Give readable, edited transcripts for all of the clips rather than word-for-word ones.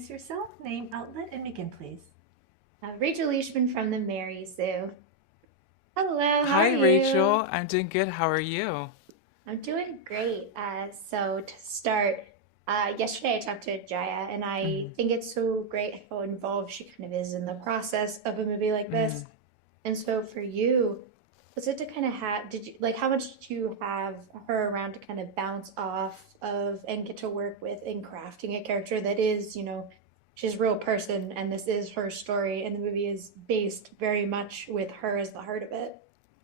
introduce yourself, name, outlet, and begin, please. Rachel Leishman from the Mary Zoo. Hello, how are Hi, you? Rachel. I'm doing good. How are you? I'm doing great. So to start, yesterday I talked to Jaiyah, and I Mm, think it's so great how involved she kind of is in the process of a movie like mm. this. And so for you, was it to kind of how much did you have her around to kind of bounce off of and get to work with in crafting a character that is, she's a real person and this is her story and the movie is based very much with her as the heart of it?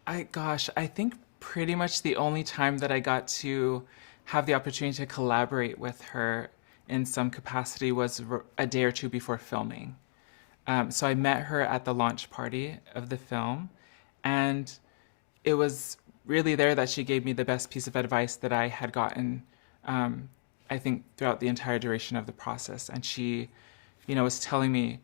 I think pretty much the only time that I got to have the opportunity to collaborate with her in some capacity was a day or two before filming. So I met her at the launch party of the film, and it was really there that she gave me the best piece of advice that I had gotten, um, I think, throughout the entire duration of the process. And she, was telling me,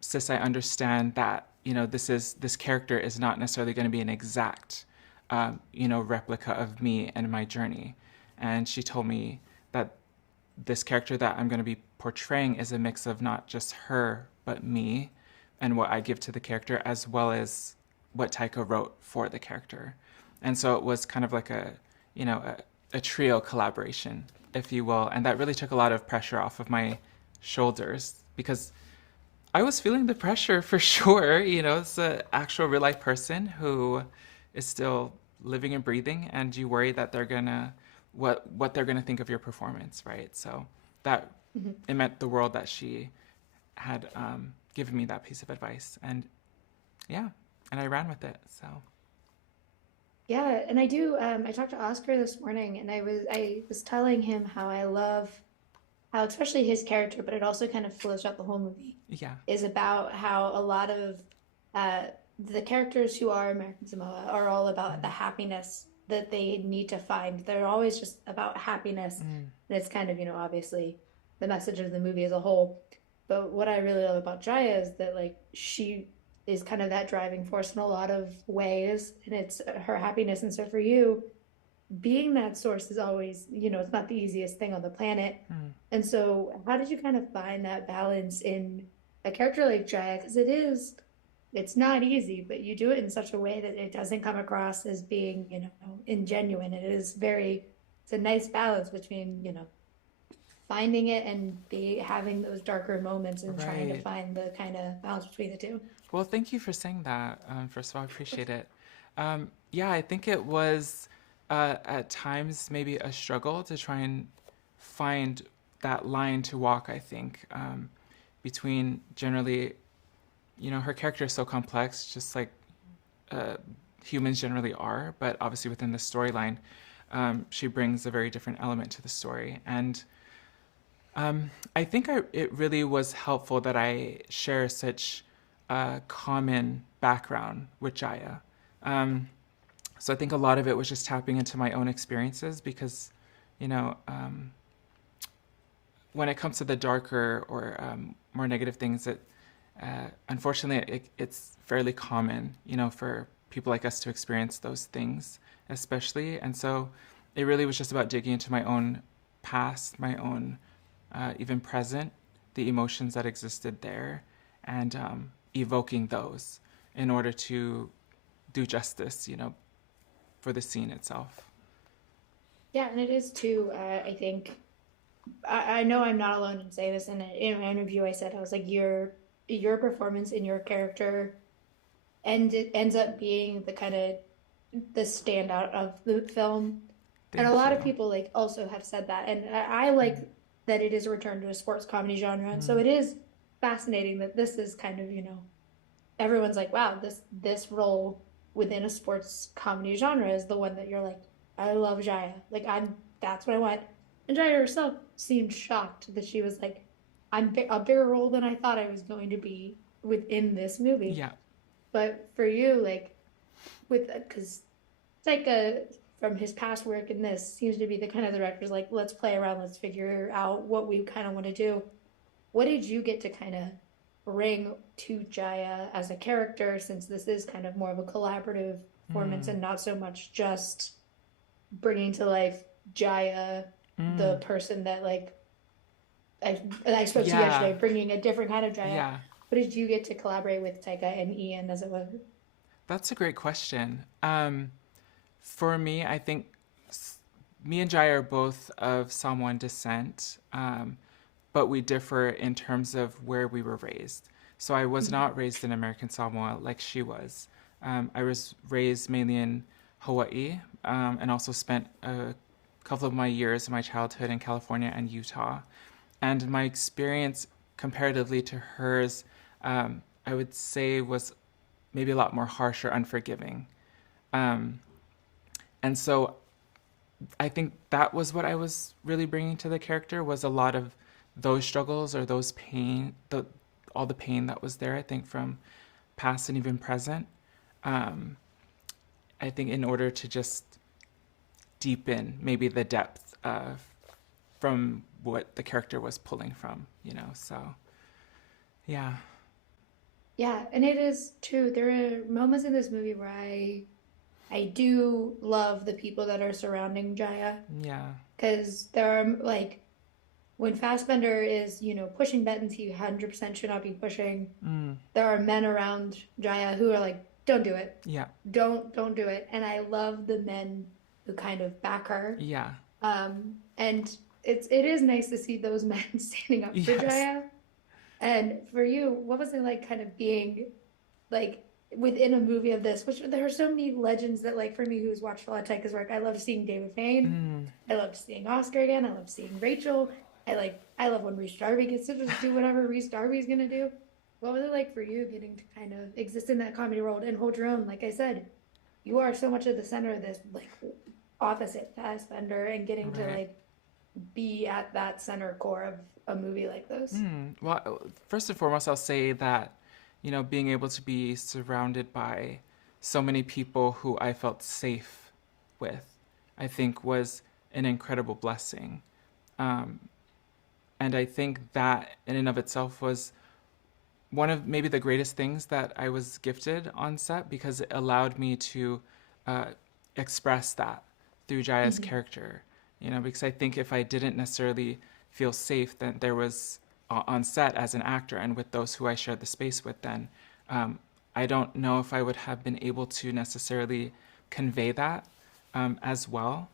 sis, I understand that, this character is not necessarily going to be an exact, replica of me and my journey. And she told me that this character that I'm going to be portraying is a mix of not just her, but me and what I give to the character, as well as what Taika wrote for the character. And so it was kind of like a trio collaboration, if you will. And that really took a lot of pressure off of my shoulders because I was feeling the pressure for sure. It's an actual real life person who is still living and breathing, and you worry that they're gonna what they're gonna think of your performance, right? So that Mhm. it meant the world that she had given me that piece of advice, and yeah, and I ran with it. So Yeah, and I do. I talked to Oscar this morning, and I was telling him how I love how, especially his character, but it also kind of flows out the whole movie, yeah, is about how a lot of uh, the characters who are American Samoa are all about the mm, happiness that they need to find. They're always just about happiness, mm, and it's kind of obviously the message of the movie as a whole. But what I really love about Jaya is that like she is kind of that driving force in a lot of ways, and it's her happiness. And so for you, being that source is always, it's not the easiest thing on the planet. mm. And so, how did you kind of find that balance in a character like Jaya? Because it's not easy, but you do it in such a way that it doesn't come across as being, ingenuine. It's a nice balance between, finding it and having those darker moments and trying to Right. find the kind of balance between the two. Well, thank you for saying that. First of all, I appreciate it. Yeah, I think it was at times maybe a struggle to try and find that line to walk. I think between generally, her character is so complex, just like uh, humans generally are, but obviously within the storyline, she brings a very different element to the story. And I think it really was helpful that I share such a common background with Jaya. Um, so I think a lot of it was just tapping into my own experiences because, you know, um, when it comes to the darker or more negative things, unfortunately it's fairly common, for people like us to experience those things, especially. And so it really was just about digging into my own past, my own even present, the emotions that existed there, and evoking those in order to do justice, for the scene itself. Yeah, and it is too. I think I know I'm not alone in saying this. In an interview, I said I was like your performance in your character, and it ends up being the kind of the standout of the film. And a Thank lot you. of people like also have said that, and I like Mm, that it is a return to a sports comedy genre. And so mm, it is fascinating that this is kind of everyone's like, wow, this role within a sports comedy genre is the one that you're like, I love Jaya. Like that's what I want. And Jaya herself seemed shocked that she was like, I'm a bigger role than I thought I was going to be within this movie. yeah. But for you, like because it's like a from his past work in this seems to be the kind of director's like, let's play around, let's figure out what we kind of want to do. What did you get to kind of bring to Jaya as a character, since this is kind of more of a collaborative performance Mm, and not so much just bringing to life Jaya, the mm. person that like I spoke to you Yeah, yesterday, bringing a different kind of Jaiyah. yeah. What did you get to collaborate with Taika and Ian as it was? That's a great question. For me, I think me and Jai are both of Samoan descent, but we differ in terms of where we were raised. So I was not raised in American Samoa like she was. I was raised mainly in Hawaii, and also spent a couple of my years of my childhood in California and Utah. And my experience comparatively to hers, I would say was maybe a lot more harsh or unforgiving. Um, and so I think that was what I was really bringing to the character, was a lot of those struggles or those pain, all the pain that was there, I think, from past and even present. Um, I think in order to just deepen maybe the depth of from what the character was pulling from, so yeah. Yeah, and it is too. There are moments in this movie where I do love the people that are surrounding Jaya, Yeah. because there are like when Fassbender is, pushing buttons he 100% should not be pushing. Mm, There are men around Jaya who are like, "Don't do it. yeah. Don't do it." And I love the men who kind of back her. Yeah. And it is nice to see those men standing up for Yes. Jaya. And for you, what was it like kind of being like within a movie of this, which there are so many legends that like for me who's watched a lot of Taika's work, I love seeing David Fane. Mm, I love seeing Oscar again. I love seeing Rachel. I love when Reese Darby gets to just do whatever Reese Darby's gonna do. What was it like for you getting to kind of exist in that comedy world and hold your own? Like I said, you are so much at the center of this like opposite Fassbender and getting to right. like be at that center core of a movie like this. Well, first and foremost, I'll say that, being able to be surrounded by so many people who I felt safe with, I think was an incredible blessing. Um, and I think that in and of itself was one of maybe the greatest things that I was gifted on set, because it allowed me to uh, express that through Jaya's Mm-hmm. character. Because I think if I didn't necessarily feel safe, then there was on set as an actor and with those who I shared the space with, then I don't know if I would have been able to necessarily convey that as well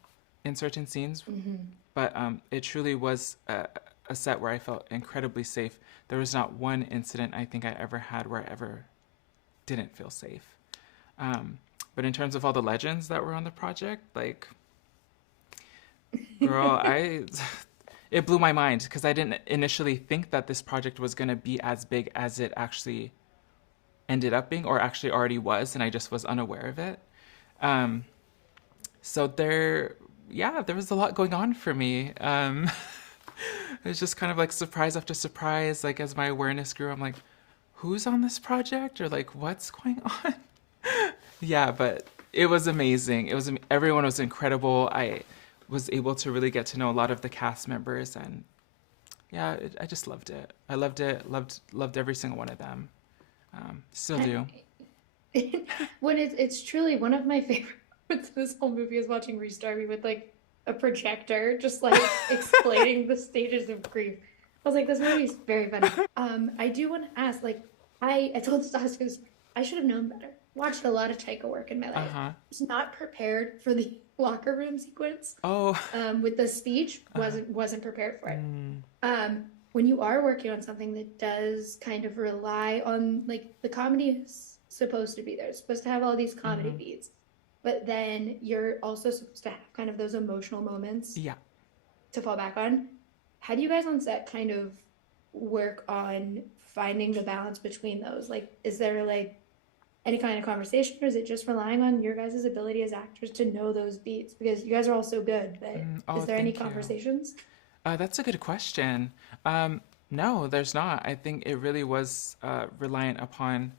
in certain scenes. Mm-hmm. But it truly was a set where I felt incredibly safe. There was not one incident I think I ever had where I ever didn't feel safe. But in terms of all the legends that were on the project, like, girl, it blew my mind, because I didn't initially think that this project was going to be as big as it actually ended up being, or actually already was, and I just was unaware of it. Um, so there was a lot going on for me. It was just kind of like surprise after surprise. Like, as my awareness grew, I'm like, who's on this project, or like, what's going on? Yeah, but it was amazing. Everyone was incredible. I was able to really get to know a lot of the cast members, and yeah, I just loved it. I loved it. Loved every single one of them. Still do. When it's truly one of my favorite parts of this whole movie is watching Reese Darby with like a projector, just like explaining the stages of grief. I was like, this movie's very funny. I do want to ask, like, I told this to Oscar, I should have known better. Watched a lot of Taika work in my Uh life. huh. Was not prepared for the locker room sequence. Oh. With the speech, Uh-huh. wasn't prepared for it. Mm, When you are working on something that does kind of rely on like the comedy is supposed to be there. It's supposed to have all these comedy mm-hmm. beats, but then you're also supposed to have kind of those emotional moments Yeah. to fall back on. How do you guys on set kind of work on finding the balance between those? Like, is there like any kind of conversation, or is it just relying on your guys' ability as actors to know those beats? Because you guys are all so good, but Oh, is there any thank you. conversations? That's a good question. No, there's not. I think it really was reliant upon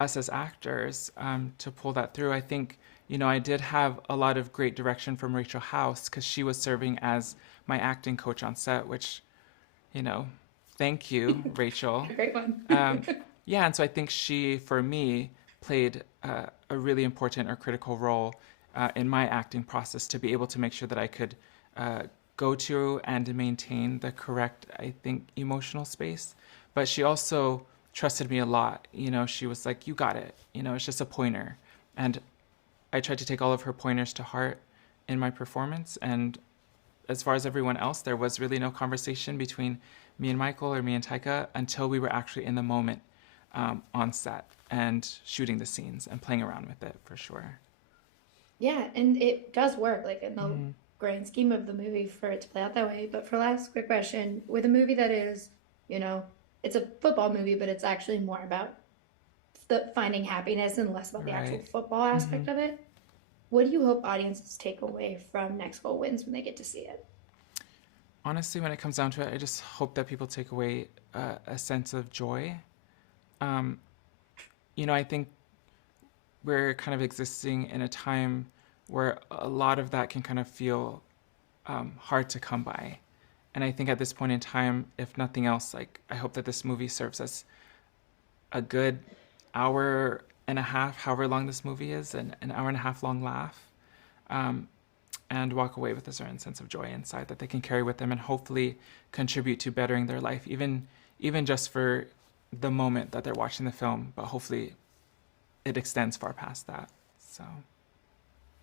us as actors to pull that through. I think, I did have a lot of great direction from Rachel House, because she was serving as my acting coach on set, which, you know, thank you, Rachel. Great one. Um, yeah, and so I think she, for me, played a really important or critical role in my acting process, to be able to make sure that I could go to and maintain the correct, I think, emotional space. But she also trusted me a lot. You know, she was like, you got it. You know, it's just a pointer. And I tried to take all of her pointers to heart in my performance. And as far as everyone else, there was really no conversation between me and Michael or me and Taika until we were actually in the moment on set and shooting the scenes and playing around with it for sure. Yeah, and it does work, like in the Mhm. grand scheme of the movie for it to play out that way. But for last quick question, with a movie that is, you know, it's a football movie, but it's actually more about the finding happiness and less about the actual Right. football hmm aspect of it. What do you hope audiences take away from Next Goal Wins when they get to see it? Honestly, when it comes down to it, I just hope that people take away a sense of joy. Um, you know, I think we're kind of existing in a time where a lot of that can kind of feel hard to come by. And I think at this point in time, if nothing else, like I hope that this movie serves as a good hour and a half, however long this movie is, an hour and a half long laugh, um, and walk away with a certain sense of joy inside that they can carry with them and hopefully contribute to bettering their life, even just for the moment that they're watching the film, but hopefully it extends far past that. So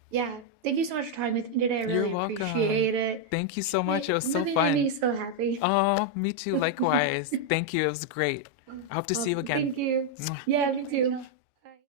Yeah, thank you so much for talking with me today. I you're really welcome. appreciate it. Thank you so much. It was The so movie made me fun. so happy. Oh, me too. Likewise. Thank you. It was great. I hope to see you Awesome. again. Thank you. Mwah. Yeah, me too.